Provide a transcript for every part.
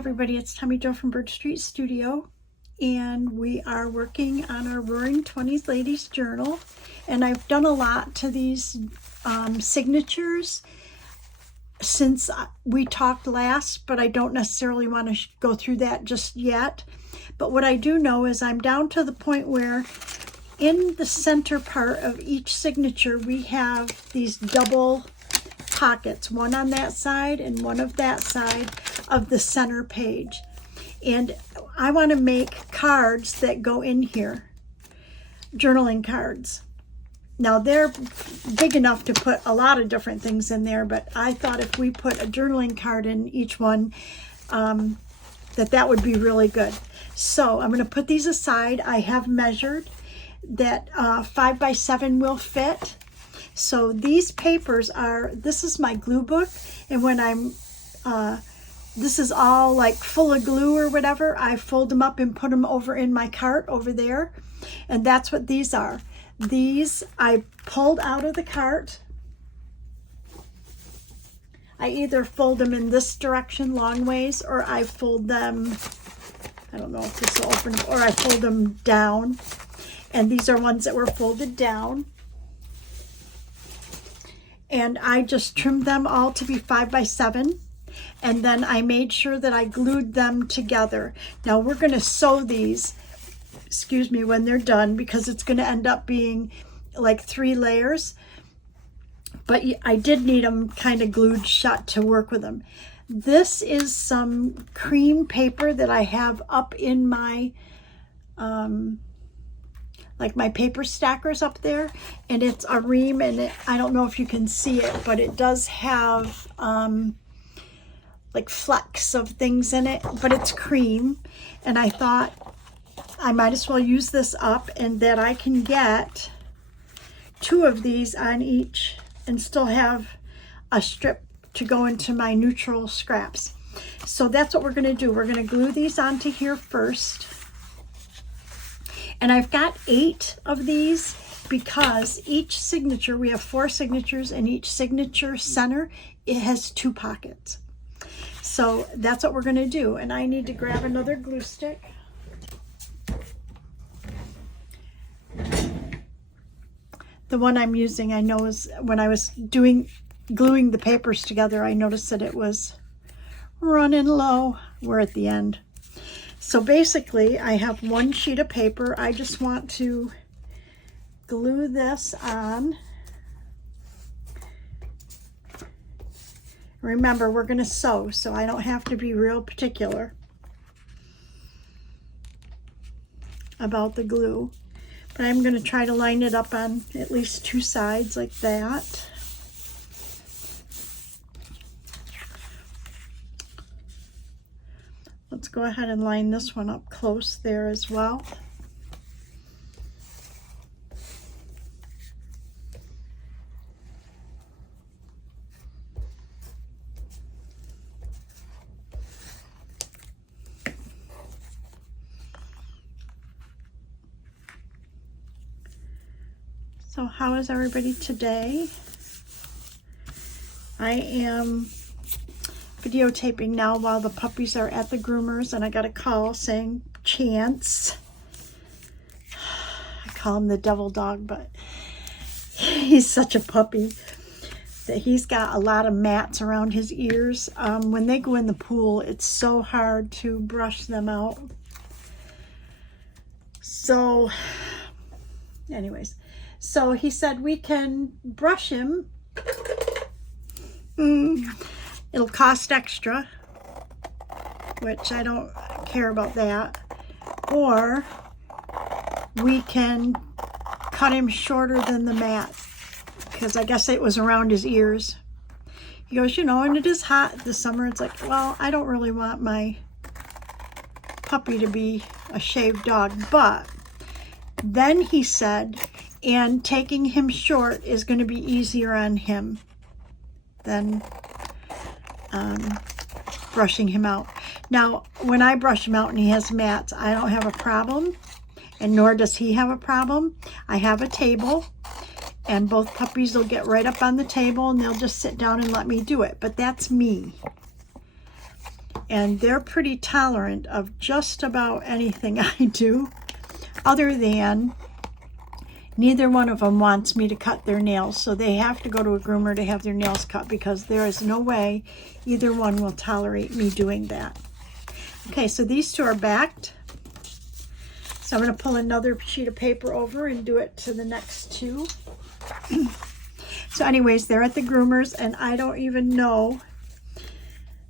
everybody, it's Tommy Jo from Bird Street Studio, and we are working on our Roaring 20s Ladies Journal, and I've done a lot to these signatures since we talked last, but I don't necessarily want to go through that just yet. But what I do know is I'm down to the point where in the center part of each signature we have these double pockets, one on that side and one of that side of the center page. And I want to make cards that go in here, journaling cards. Now they're big enough to put a lot of different things in there, but I thought if we put a journaling card in each one, that would be really good. So I'm going to put these aside. I have measured that 5 by 7 will fit. So these papers are, this is my glue book, and when I'm, this is all like full of glue or whatever, I fold them up and put them over in my cart over there, and that's what these are. These I pulled out of the cart. I either fold them in this direction long ways, or I fold them, I don't know if this will open, or I fold them down, and these are ones that were folded down. And I just trimmed them all to be 5 by 7, and then I made sure that I glued them together. Now we're going to sew these, excuse me, when they're done, because it's going to end up being like 3 layers. But I did need them kind of glued shut to work with them. This is some cream paper that I have up in my like my paper stackers up there, and it's a ream, and I don't know if you can see it, but it does have like flecks of things in it, but it's cream, and I thought I might as well use this up, and that I can get 2 of these on each and still have a strip to go into my neutral scraps. So that's what we're going to do. We're going to glue these onto here first. And I've got 8 of these because each signature, we have 4 signatures, and each signature center, it has 2 pockets. So that's what we're going to do. And I need to grab another glue stick. The one I'm using, I know, is when I was gluing the papers together, I noticed that it was running low. We're at the end. So basically, I have 1 sheet of paper. I just want to glue this on. Remember, we're going to sew, so I don't have to be real particular about the glue. But I'm going to try to line it up on at least 2 sides like that. Let's go ahead and line this one up close there as well. So how is everybody today? I am videotaping now while the puppies are at the groomers, and I got a call saying Chance, I call him the devil dog, but he's such a puppy, that he's got a lot of mats around his ears. When they go in the pool, it's so hard to brush them out. So anyways, so he said we can brush him. It'll cost extra, which I don't care about that. Or we can cut him shorter than the mat, because I guess it was around his ears. He goes, you know, and it is hot this summer. It's like, well, I don't really want my puppy to be a shaved dog. But then he said, and taking him short is going to be easier on him than brushing him out. Now, when I brush him out and he has mats, I don't have a problem, and nor does he have a problem. I have a table, and both puppies will get right up on the table, and they'll just sit down and let me do it. But that's me. and they're pretty tolerant of just about anything I do, other than neither one of them wants me to cut their nails, so they have to go to a groomer to have their nails cut, because there is no way either one will tolerate me doing that. Okay, so these two are backed. So I'm going to pull another sheet of paper over and do it to the next two. So anyways, they're at the groomers, and I don't even know,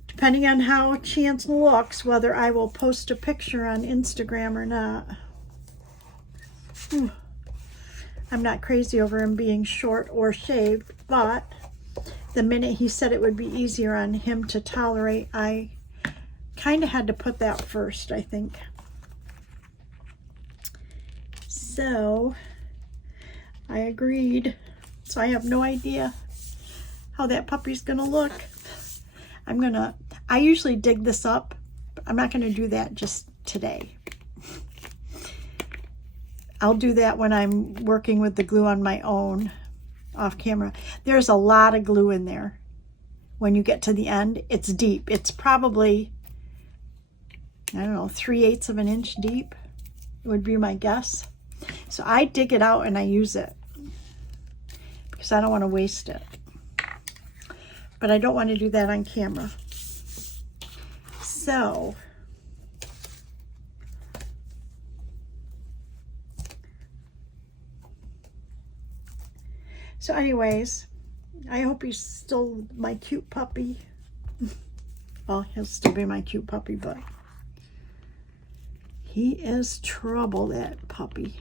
depending on how Chance looks, whether I will post a picture on Instagram or not. I'm not crazy over him being short or shaved, but the minute he said it would be easier on him to tolerate, I kind of had to put that first, I think. So I agreed. So I have no idea how that puppy's gonna look. I usually dig this up, but I'm not gonna do that just today. I'll do that when I'm working with the glue on my own off camera. There's a lot of glue in there. When you get to the end, it's deep. It's probably, I don't know, 3/8 of an inch deep would be my guess. So I dig it out and I use it because I don't want to waste it. But I don't want to do that on camera. So anyways, I hope he's still my cute puppy. Well, he'll still be my cute puppy, but he is trouble, that puppy.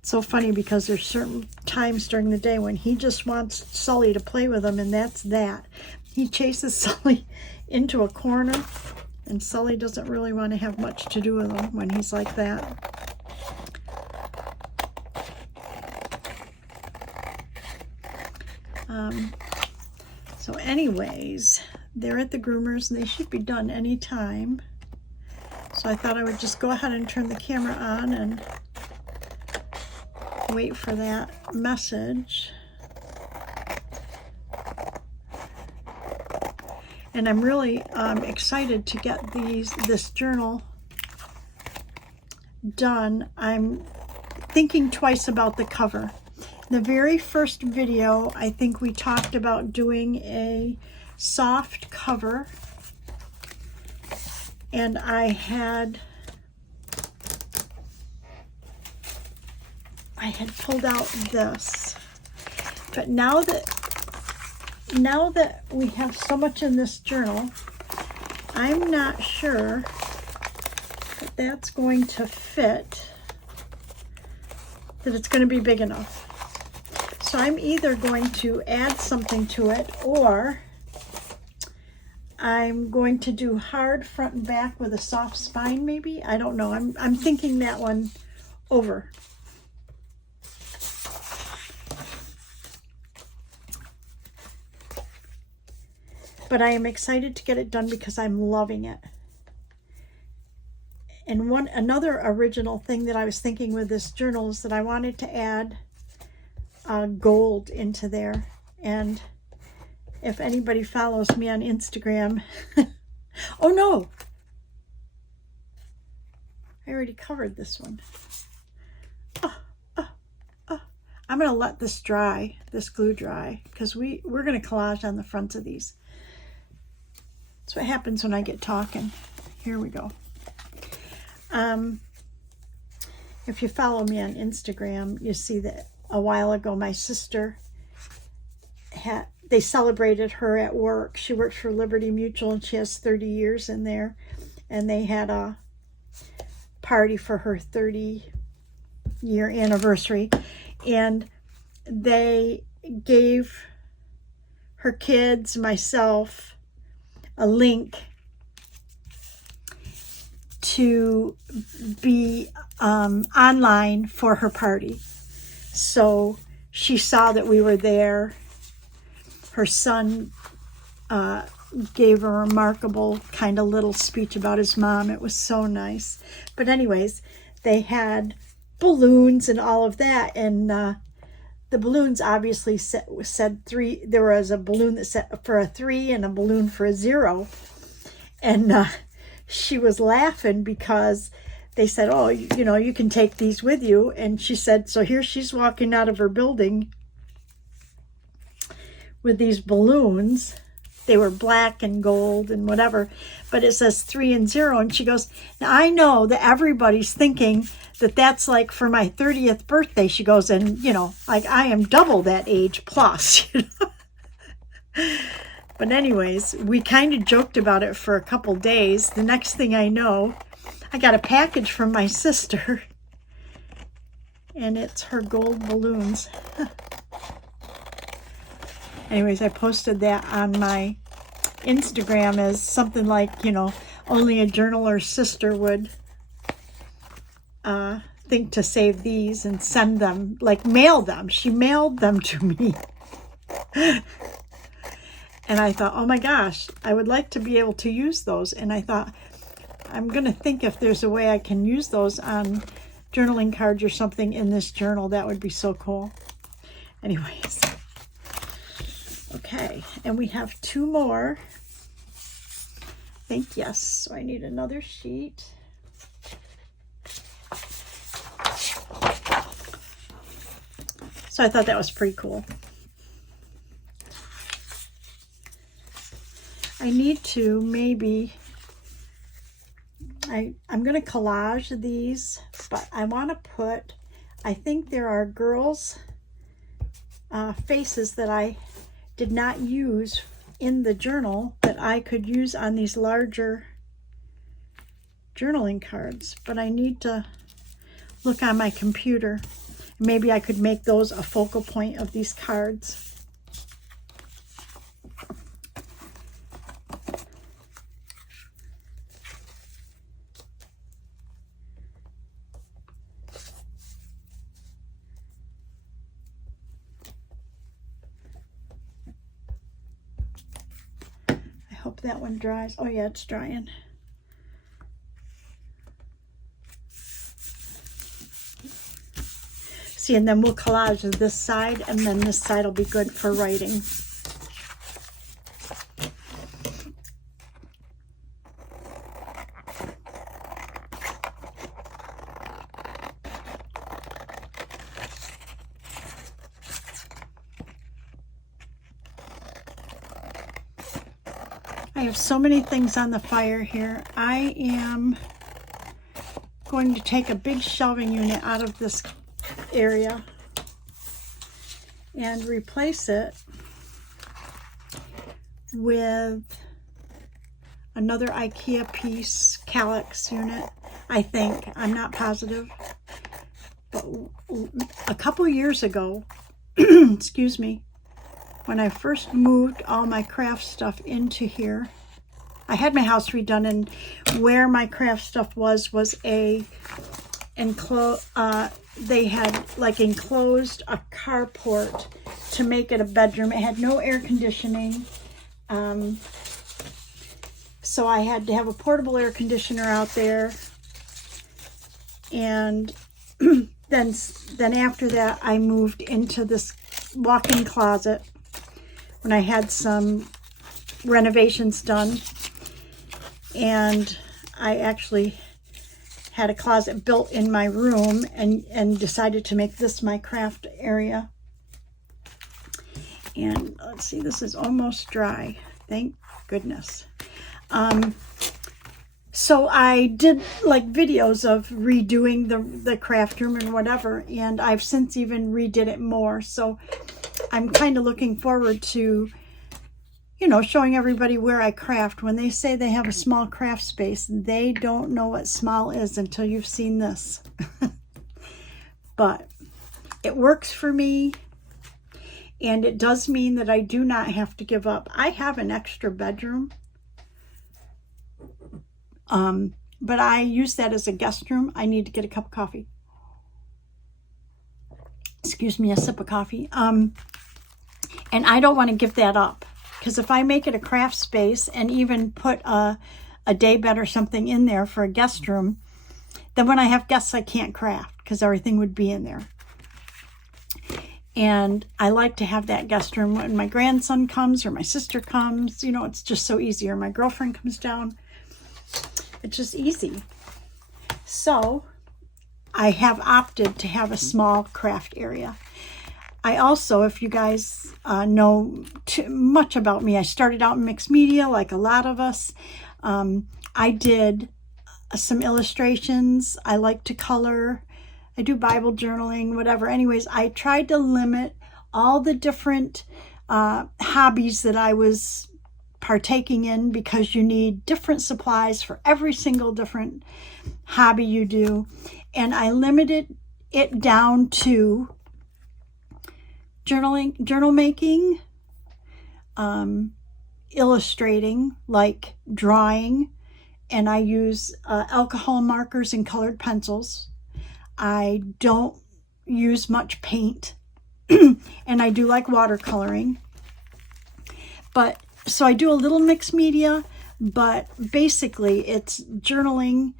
It's so funny because there's certain times during the day when he just wants Sully to play with him, and that's that. He chases Sully into a corner, and Sully doesn't really want to have much to do with him when he's like that. So anyways, they're at the groomers and they should be done anytime. So I thought I would just go ahead and turn the camera on and wait for that message. And I'm really excited to get this journal done. I'm thinking twice about the cover. The very first video, I think we talked about doing a soft cover, and I had pulled out this. But now that we have so much in this journal, I'm not sure that that's going to fit, that it's going to be big enough. So I'm either going to add something to it, or I'm going to do hard front and back with a soft spine, maybe. I don't know. I'm thinking that one over. But I am excited to get it done because I'm loving it. And another original thing that I was thinking with this journal is that I wanted to add gold into there. And if anybody follows me on Instagram, oh no, I already covered this one. I'm going to let this dry, this glue dry, because we're going to collage on the fronts of these. That's what happens when I get talking. Here we go. If you follow me on Instagram, you see that a while ago my sister they celebrated her at work. She works for Liberty Mutual and she has 30 years in there, and they had a party for her 30-year anniversary, and they gave her kids, myself, a link to be online for her party. So she saw that we were there. Her son gave a remarkable kind of little speech about his mom. It was so nice. But anyways, they had balloons and all of that, and the balloons obviously said 3. There was a balloon that set for a 3 and a balloon for a 0. And she was laughing because they said, oh, you know, you can take these with you. And she said, so here she's walking out of her building with these balloons. They were black and gold and whatever, but it says 3 and 0. And she goes, now I know that everybody's thinking that that's like for my 30th birthday. She goes, and you know, like I am double that age plus, you know. But anyways, we kind of joked about it for a couple days. The next thing I know, I got a package from my sister, and it's her gold balloons. Anyways, I posted that on my Instagram as something like, you know, only a journaler's sister would think to save these and send them, like mail them. She mailed them to me. And I thought, oh my gosh, I would like to be able to use those. And I thought, I'm going to think if there's a way I can use those on journaling cards or something in this journal. That would be so cool. Anyways. Okay, and we have 2 more. I think, yes, so I need another sheet. So I thought that was pretty cool. I need to maybe, I'm going to collage these, but I want to put, I think there are girls' faces that I did not use in the journal that I could use on these larger journaling cards, but I need to look on my computer. Maybe I could make those a focal point of these cards. I hope that one dries. Oh yeah, it's drying. See, and then we'll collage this side, and then this side will be good for writing. I have so many things on the fire here. I am going to take a big shelving unit out of this area and replace it with another IKEA piece, calyx unit, I think. I'm not positive. But a couple years ago, excuse me, when I first moved all my craft stuff into here, I had my house redone, and where my craft stuff was a they had like enclosed a carport to make it a bedroom. It had no air conditioning, so I had to have a portable air conditioner out there. And then after that, I moved into this walk-in closet when I had some renovations done, and I actually had a closet built in my room and decided to make this my craft area. And let's see, this is almost dry, thank goodness. So I did like videos of redoing the craft room and whatever, and I've since even redid it more. So I'm kind of looking forward to, you know, showing everybody where I craft. When they say they have a small craft space, they don't know what small is until you've seen this. But it works for me, and it does mean that I do not have to give up. I have an extra bedroom, but I use that as a guest room. I need to get a cup of coffee. Excuse me, a sip of coffee. And I don't want to give that up. Because if I make it a craft space and even put a day bed or something in there for a guest room, then when I have guests, I can't craft because everything would be in there. And I like to have that guest room when my grandson comes or my sister comes. You know, it's just so easy. Or my girlfriend comes down. It's just easy. So I have opted to have a small craft area. I also, if you guys know too much about me, I started out in mixed media like a lot of us. I did some illustrations. I like to color. I do Bible journaling, whatever. Anyways, I tried to limit all the different hobbies that I was partaking in, because you need different supplies for every single different hobby you do. And I limited it down to journal making, illustrating, like drawing, and I use alcohol markers and colored pencils. I don't use much paint, and I do like watercoloring. But so I do a little mixed media, but basically it's journaling,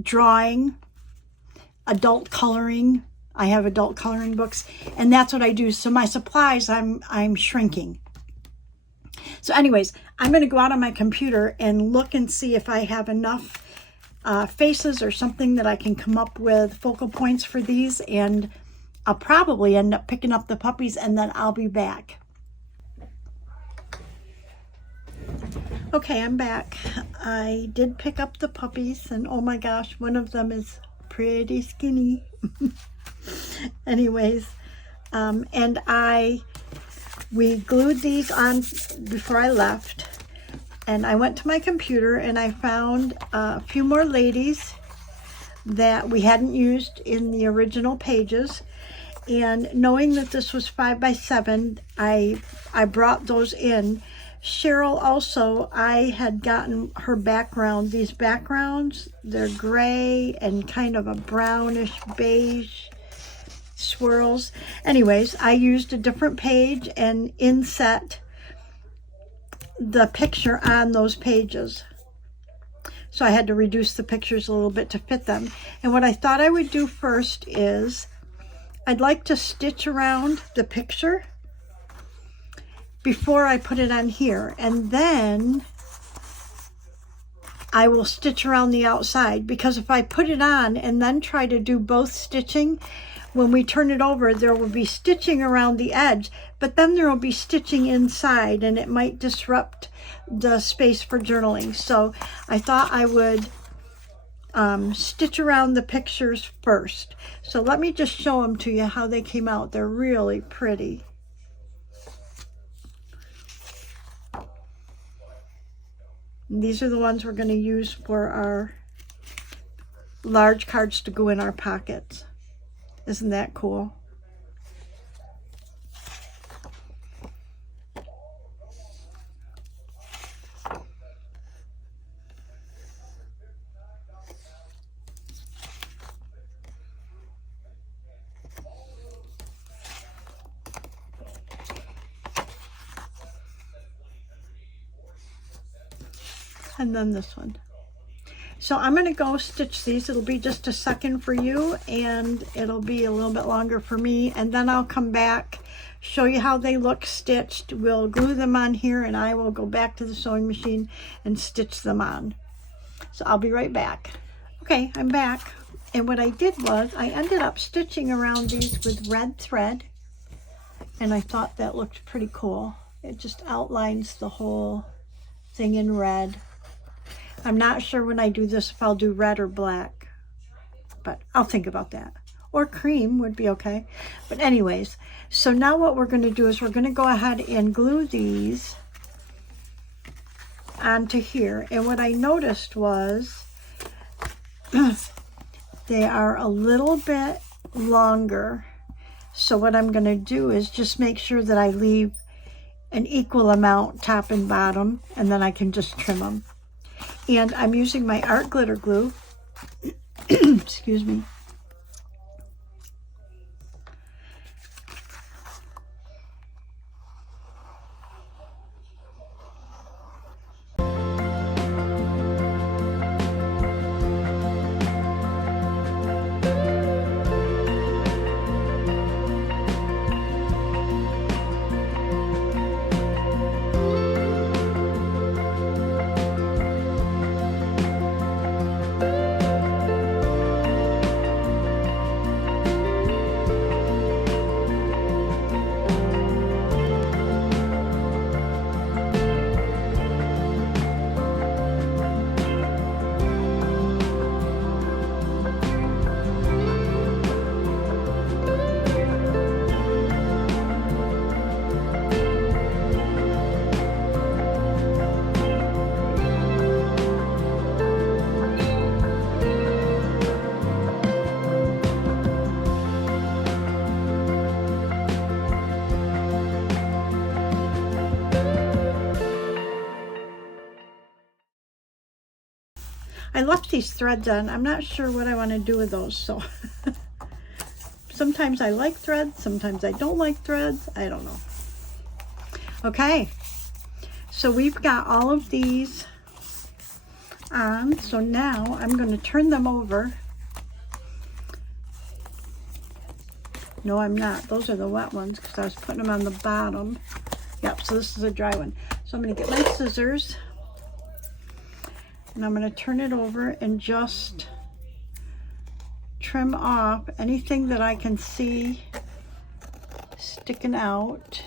drawing, adult coloring. I have adult coloring books, and that's what I do. So my supplies, I'm shrinking. So anyways, I'm going to go out on my computer and look and see if I have enough faces or something that I can come up with focal points for these, and I'll probably end up picking up the puppies, and then I'll be back. Okay, I'm back. I did pick up the puppies, and oh my gosh, one of them is pretty skinny. Anyways, and we glued these on before I left, and I went to my computer and I found a few more ladies that we hadn't used in the original pages, and knowing that this was 5x7, I brought those in. Cheryl also, I had gotten her background, these backgrounds, they're gray and kind of a brownish beige swirls. Anyways, I used a different page and inset the picture on those pages. So I had to reduce the pictures a little bit to fit them. And what I thought I would do first is I'd like to stitch around the picture before I put it on here, and then I will stitch around the outside, because if I put it on and then try to do both stitching, when we turn it over, there will be stitching around the edge, but then there will be stitching inside, and it might disrupt the space for journaling. So I thought I would stitch around the pictures first. So let me just show them to you how they came out. They're really pretty. And these are the ones we're going to use for our large cards to go in our pockets. Isn't that cool? And then this one. So I'm going to go stitch these. It'll be just a second for you, and it'll be a little bit longer for me, and then I'll come back, show you how they look stitched. We'll glue them on here, and I will go back to the sewing machine and stitch them on. So I'll be right back. Okay, I'm back, and what I did was I ended up stitching around these with red thread, and I thought that looked pretty cool. It just outlines the whole thing in red. I'm not sure when I do this if I'll do red or black, but I'll think about that. Or cream would be okay. But anyways, so now what we're going to do is we're going to go ahead and glue these onto here. And what I noticed was they are a little bit longer. So what I'm going to do is just make sure that I leave an equal amount top and bottom, and then I can just trim them. And I'm using my art glitter glue. Excuse me. I left these threads on. I'm not sure what I want to do with those, so sometimes I like threads, sometimes I don't like threads. I don't know. Okay, so we've got all of these on. So now I'm going to turn them over. No, I'm not. Those are the wet ones because I was putting them on the bottom. Yep, so this is a dry one. So I'm going to get my scissors and I'm going to turn it over and just trim off anything that I can see sticking out.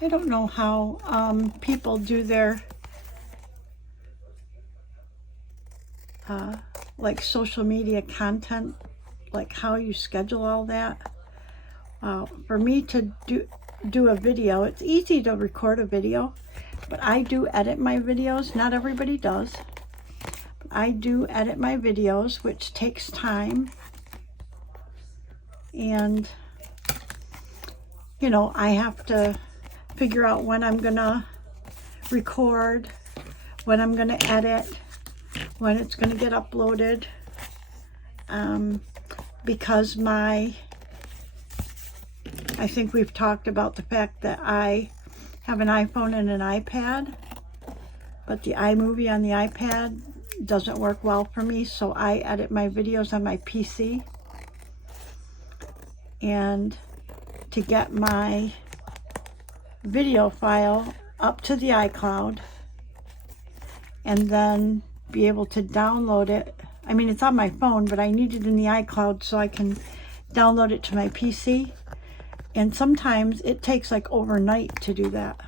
I don't know how people do their like social media content, like how you schedule all that. For me to do a video, it's easy to record a video, but I do edit my videos. Not everybody does, but I do edit my videos, which takes time. And you know, I have to figure out when I'm gonna record, when I'm gonna edit, when it's gonna get uploaded, because I think we've talked about the fact that I have an iPhone and an iPad, but the iMovie on the iPad doesn't work well for me, so I edit my videos on my PC. And to get my video file up to the iCloud and then be able to download it. I mean, it's on my phone, but I need it in the iCloud so I can download it to my PC. And sometimes it takes like overnight to do that.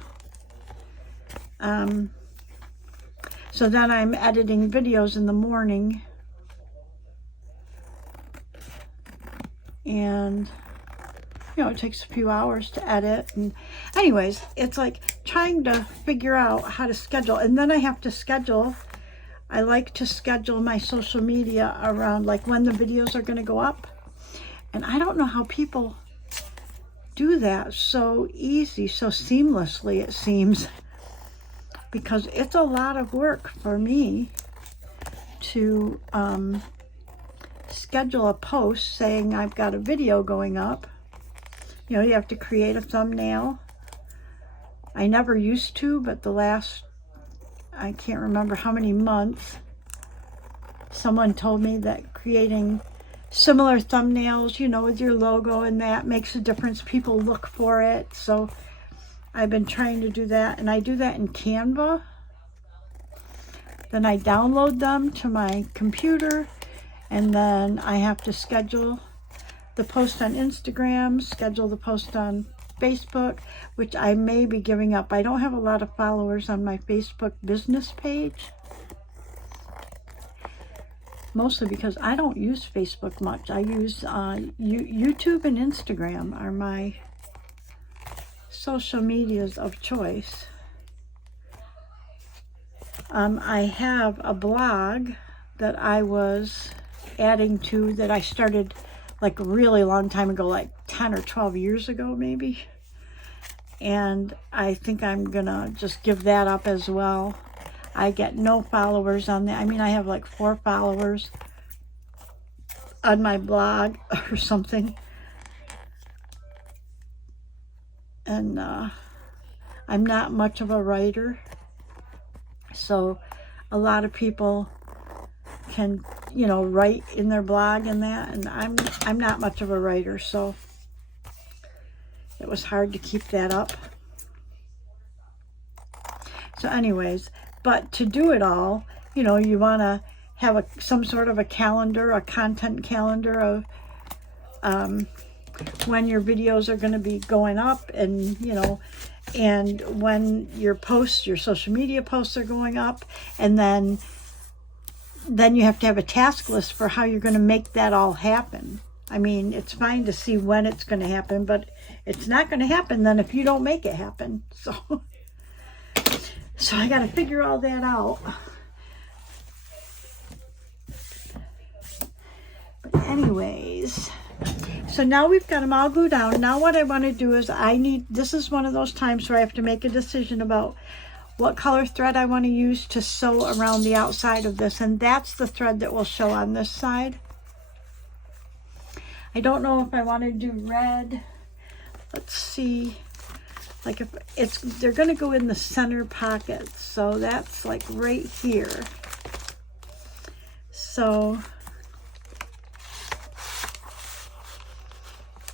So then I'm editing videos in the morning. And you know, it takes a few hours to edit. And anyways, it's like trying to figure out how to schedule. And then I have to schedule, I like to schedule my social media around like when the videos are going to go up. And I don't know how people do that so easy, so seamlessly it seems, because it's a lot of work for me to schedule a post saying I've got a video going up. You know, you have to create a thumbnail. I never used to, but the last, I can't remember how many months, someone told me that creating similar thumbnails, you know, with your logo and that makes a difference. People look for it. So I've been trying to do that, and I do that in Canva. Then I download them to my computer, and then I have to schedule the post on Instagram, schedule the post on Facebook, which I may be giving up. I don't have a lot of followers on my Facebook business page, mostly because I don't use Facebook much. I use YouTube and Instagram are my social medias of choice. I have a blog that I was adding to, that I started like a really long time ago, like 10 or 12 years ago maybe. And I think I'm gonna just give that up as well. I get no followers on that. I mean, I have like 4 followers on my blog or something. And I'm not much of a writer. So a lot of people can, you know, write in their blog and that, and I'm not much of a writer, so it was hard to keep that up. So anyways, but to do it all, you know, you want to have some sort of a calendar, a content calendar of when your videos are going to be going up, and you know, and when your posts, your social media posts are going up, and then you have to have a task list for how you're going to make that all happen. I mean, it's fine to see when it's going to happen, but it's not going to happen then if you don't make it happen. So I got to figure all that out. But anyways, so now we've got them all glued down. Now what I want to do is this is one of those times where I have to make a decision about what color thread I want to use to sew around the outside of this, and that's the thread that will show on this side. I don't know if I want to do red. Let's see, like if they're going to go in the center pocket, so that's like right here. So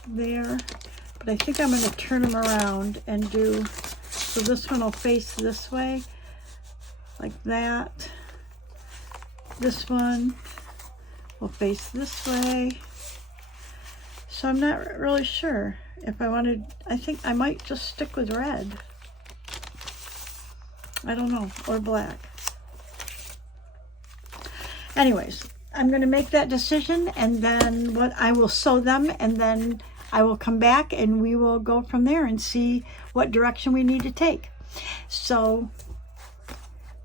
there, but I think I'm going to turn them around and do, so this one will face this way like that. This one will face this way. So I'm not really sure if I wanted, I think I might just stick with red. I don't know, or black. Anyways, I'm going to make that decision, and then I will sew them, and then I will come back and we will go from there and see what direction we need to take. So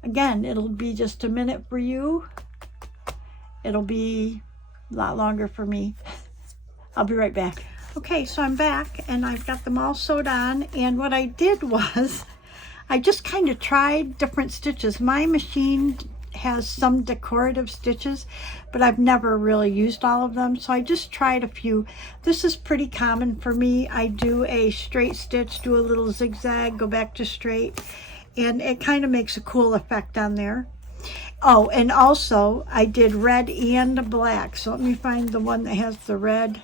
again, it'll be just a minute for you. It'll be a lot longer for me. I'll be right back. Okay, so I'm back and I've got them all sewed on, and what I did was I just kind of tried different stitches. My machine has some decorative stitches, but I've never really used all of them, so I just tried a few. This is pretty common for me. I do a straight stitch, do a little zigzag, go back to straight, and it kind of makes a cool effect on there. Oh, and also I did red and black, so let me find the one that has the red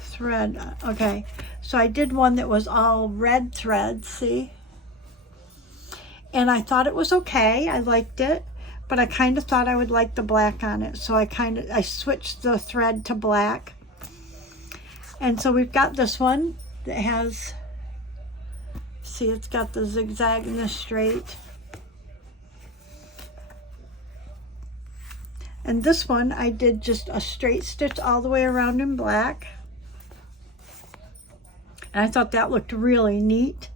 thread. Okay, so I did one that was all red thread, see? And I thought it was okay. I liked it, but I kind of thought I would like the black on it. So I switched the thread to black. And so we've got this one that has, see, it's got the zigzag and the straight. And this one, I did just a straight stitch all the way around in black. And I thought that looked really neat.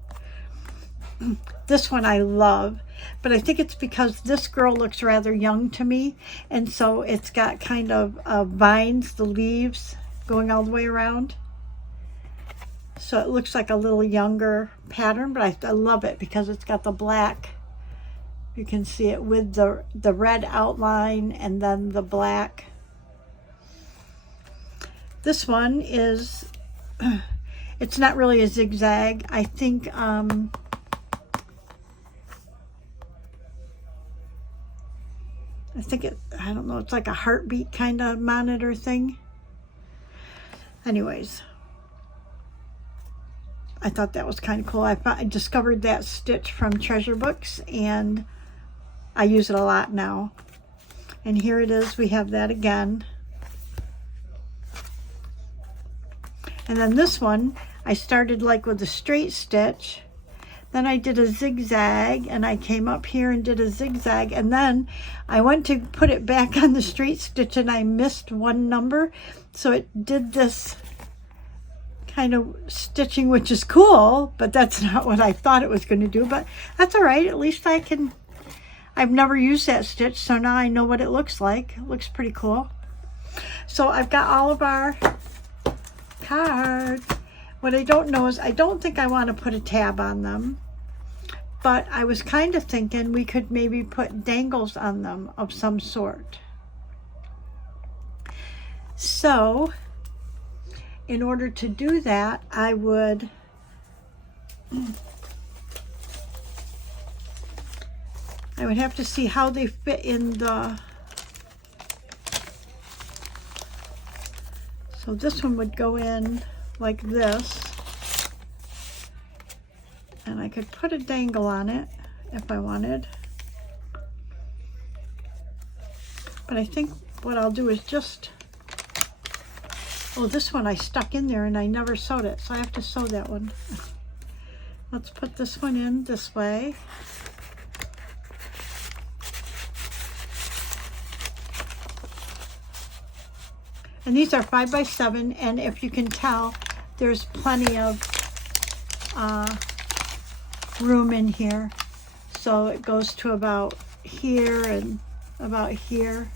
This one I love, but I think it's because this girl looks rather young to me, and so it's got kind of vines, the leaves going all the way around. So it looks like a little younger pattern, but I love it because it's got the black. You can see it with the red outline and then the black. This one is, it's not really a zigzag. I think, I don't know, it's like a heartbeat kind of monitor thing. Anyways, I thought that was kind of cool. I discovered that stitch from Treasure Books, and I use it a lot now. And here it is, we have that again. And then this one, I started like with a straight stitch. Then I did a zigzag, and I came up here and did a zigzag, and then I went to put it back on the straight stitch and I missed one number. So it did this kind of stitching, which is cool, but that's not what I thought it was going to do, but that's all right. At least I've never used that stitch, so now I know what it looks like. It looks pretty cool. So I've got all of our cards. What I don't know is I don't think I want to put a tab on them, but I was kind of thinking we could maybe put dangles on them of some sort. So in order to do that, I would have to see how they fit in the, so this one would go in like this, and I could put a dangle on it if I wanted, but I think what I'll do is just, oh, this one I stuck in there and I never sewed it, so I have to sew that one. Let's put this one in this way. And these are 5x7, and if you can tell, there's plenty of room in here. So it goes to about here and about here.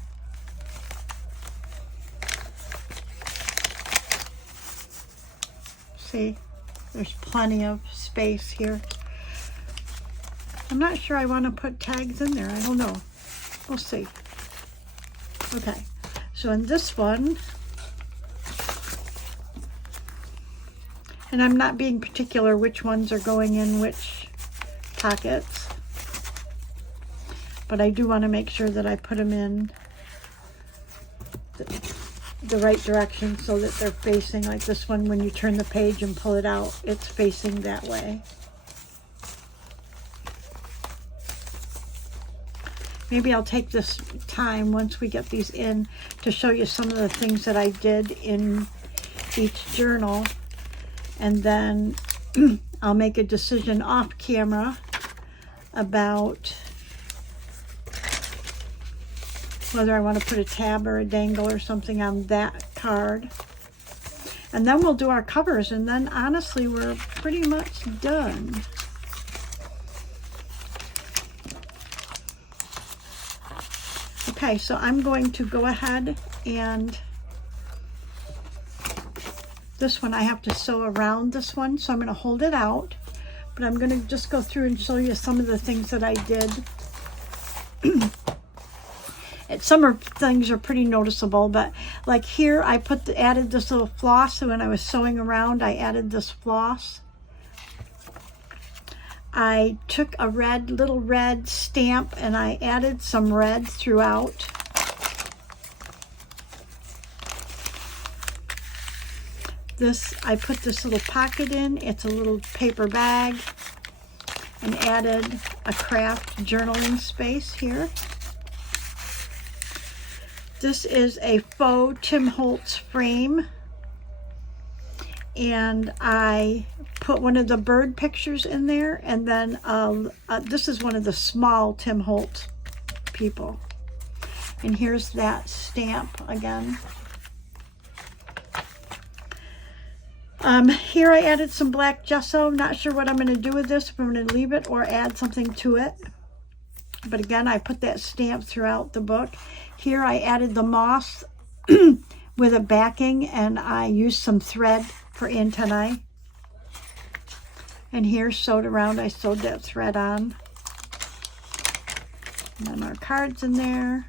See, there's plenty of space here. I'm not sure I want to put tags in there. I don't know. We'll see. Okay, so in this one, and I'm not being particular which ones are going in which pockets, but I do want to make sure that I put them in the right direction so that they're facing like this one. When you turn the page and pull it out, it's facing that way. Maybe I'll take this time once we get these in to show you some of the things that I did in each journal, and then I'll make a decision off camera about whether I want to put a tab or a dangle or something on that card. And then we'll do our covers, and then honestly we're pretty much done. Okay, so I'm going to go ahead and this one I have to sew around this one, so I'm going to hold it out, but I'm going to just go through and show you some of the things that I did. Some of things are pretty noticeable, but like here I added this little floss. So when I was sewing around, I added this floss. I took a little red stamp and I added some red throughout. I put this little pocket in. It's a little paper bag, and added a craft journaling space here. This is a faux Tim Holtz frame, and I put one of the bird pictures in there, and then this is one of the small Tim Holtz people. And here's that stamp again. Here I added some black gesso. Not sure what I'm going to do with this, if I'm going to leave it or add something to it. But again, I put that stamp throughout the book. Here I added the moss with a backing, and I used some thread for antennae. And here, sewed around, I sewed that thread on. And then our cards in there,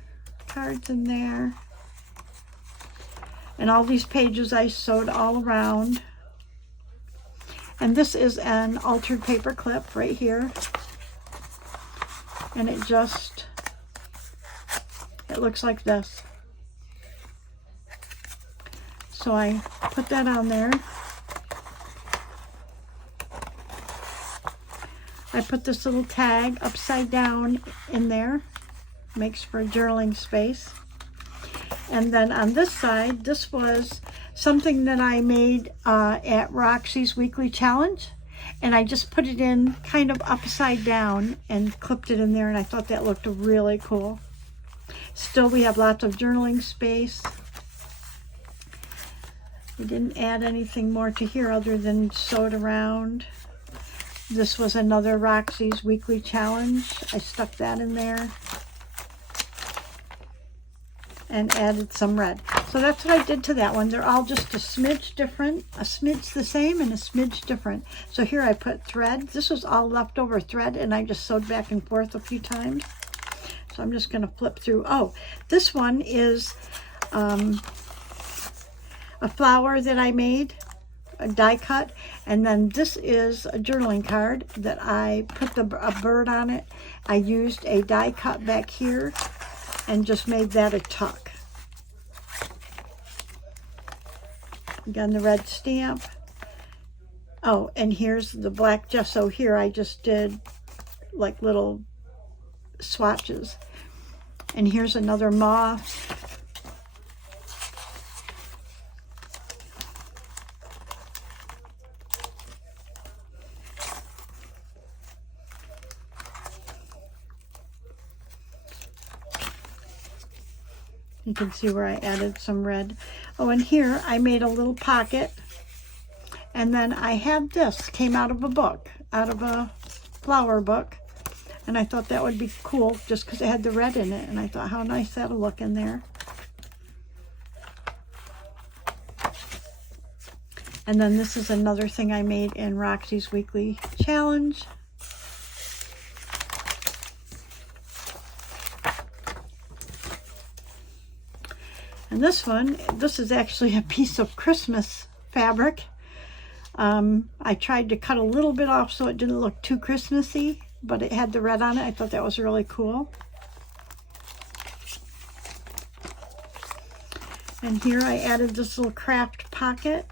And all these pages I sewed all around. And this is an altered paper clip right here. And it looks like this. So I put that on there. I put this little tag upside down in there. Makes for a journaling space. And then on this side, this was something that I made at Roxy's weekly challenge. And I just put it in kind of upside down and clipped it in there, and I thought that looked really cool. Still, we have lots of journaling space. We didn't add anything more to here other than sew it around. This was another Roxy's weekly challenge. I stuck that in there and added some red. So that's what I did to that one. They're all just a smidge different, a smidge the same, and a smidge different. So here I put thread. This was all leftover thread, and I just sewed back and forth a few times. So I'm just going to flip through. Oh, this one is a flower that I made, a die cut, and then this is a journaling card that I put a bird on it. I used a die cut back here and just made that a tuck. Again, the red stamp. Oh, and here's the black gesso here. I just did like little swatches. And here's another moth. You can see where I added some red. Oh, and here I made a little pocket. And then I had this, came out of a book, out of a flower book. And I thought that would be cool just because it had the red in it. And I thought how nice that'll look in there. And then this is another thing I made in Roxy's weekly challenge. And this one, this is actually a piece of Christmas fabric. I tried to cut a little bit off so it didn't look too Christmassy, but it had the red on it. I thought that was really cool. And here I added this little craft pocket.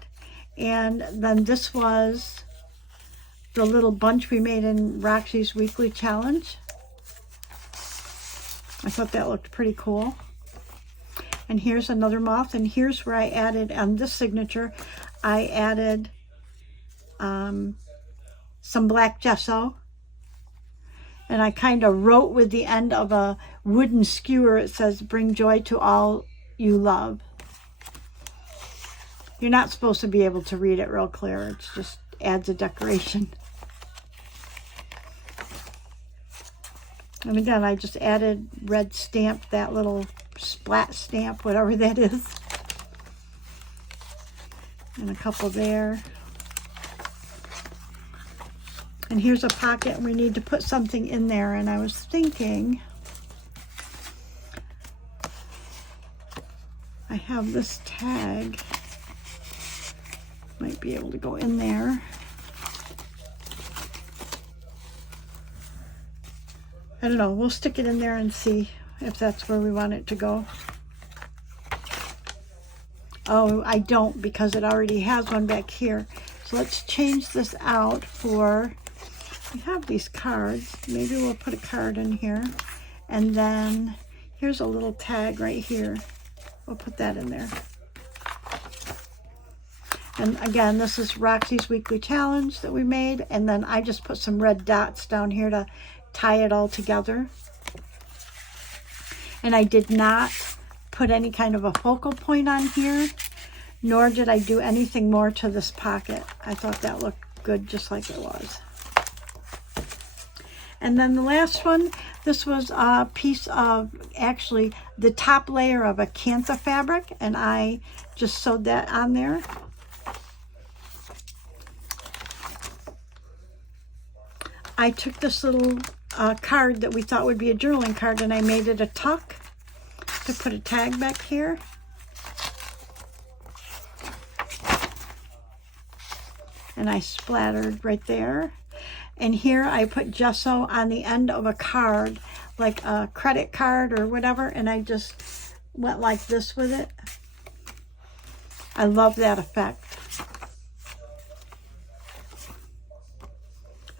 And then this was the little bunch we made in Roxy's weekly challenge. I thought that looked pretty cool. And here's another moth, and here's where I added, on this signature, I added some black gesso. And I kind of wrote with the end of a wooden skewer, it says, "Bring joy to all you love." You're not supposed to be able to read it real clear. It just adds a decoration. And again, I just added red stamp, that little splat stamp, whatever that is. And a couple there. And here's a pocket, and we need to put something in there. And I was thinking, I have this tag. Might be able to go in there. I don't know, we'll stick it in there and see if that's where we want it to go. Oh, I don't, because it already has one back here. So let's change this out for, we have these cards. Maybe we'll put a card in here. And then here's a little tag right here. We'll put that in there. And again, this is Roxy's weekly challenge that we made. And then I just put some red dots down here to tie it all together. And I did not put any kind of a focal point on here, nor did I do anything more to this pocket. I thought that looked good just like it was. And then the last one, this was a piece of, actually, the top layer of a Cantha fabric, and I just sewed that on there. I took this little card that we thought would be a journaling card, and I made it a tuck to put a tag back here. And I splattered right there. And here I put gesso on the end of a card, like a credit card or whatever, and I just went like this with it. I love that effect.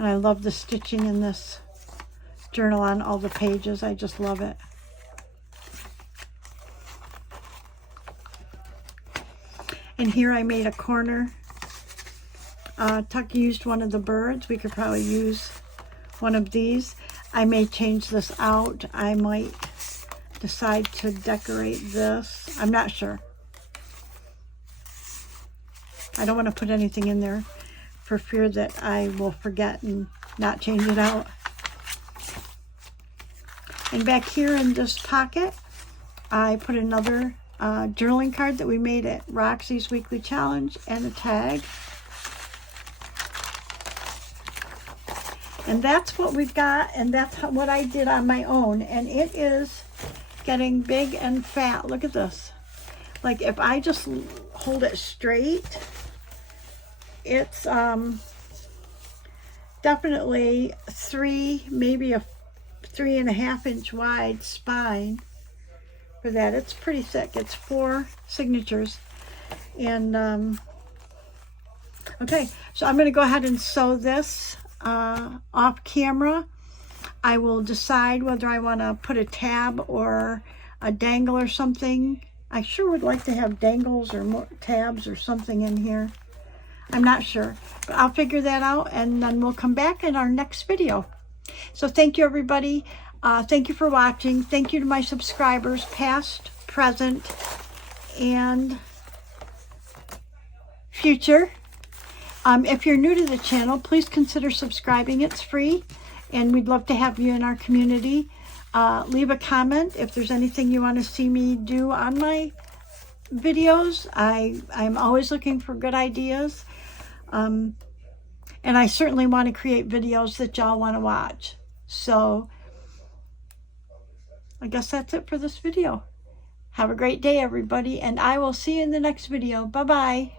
And I love the stitching in this journal on all the pages. I just love it. And here I made a corner. Tuck used one of the birds. We could probably use one of these. I may change this out. I might decide to decorate this. I'm not sure. I don't want to put anything in there for fear that I will forget and not change it out. And back here in this pocket, I put another journaling card that we made at Roxy's weekly challenge and a tag. And that's what we've got, and that's what I did on my own. And it is getting big and fat. Look at this. Like if I just hold it straight, it's definitely maybe a 3.5 inch wide spine for that. It's pretty thick. It's 4 signatures. And okay, so I'm going to go ahead and sew this off camera. I will decide whether I want to put a tab or a dangle or something. I sure would like to have dangles or more tabs or something in here. I'm not sure, but I'll figure that out, and then we'll come back in our next video. So thank you, everybody. Thank you for watching. Thank you to my subscribers, past, present, and future. If you're new to the channel, please consider subscribing. It's free, and we'd love to have you in our community. Leave a comment if there's anything you want to see me do on my videos. I'm always looking for good ideas. And I certainly want to create videos that y'all want to watch. So I guess that's it for this video. Have a great day, everybody, and I will see you in the next video. Bye-bye.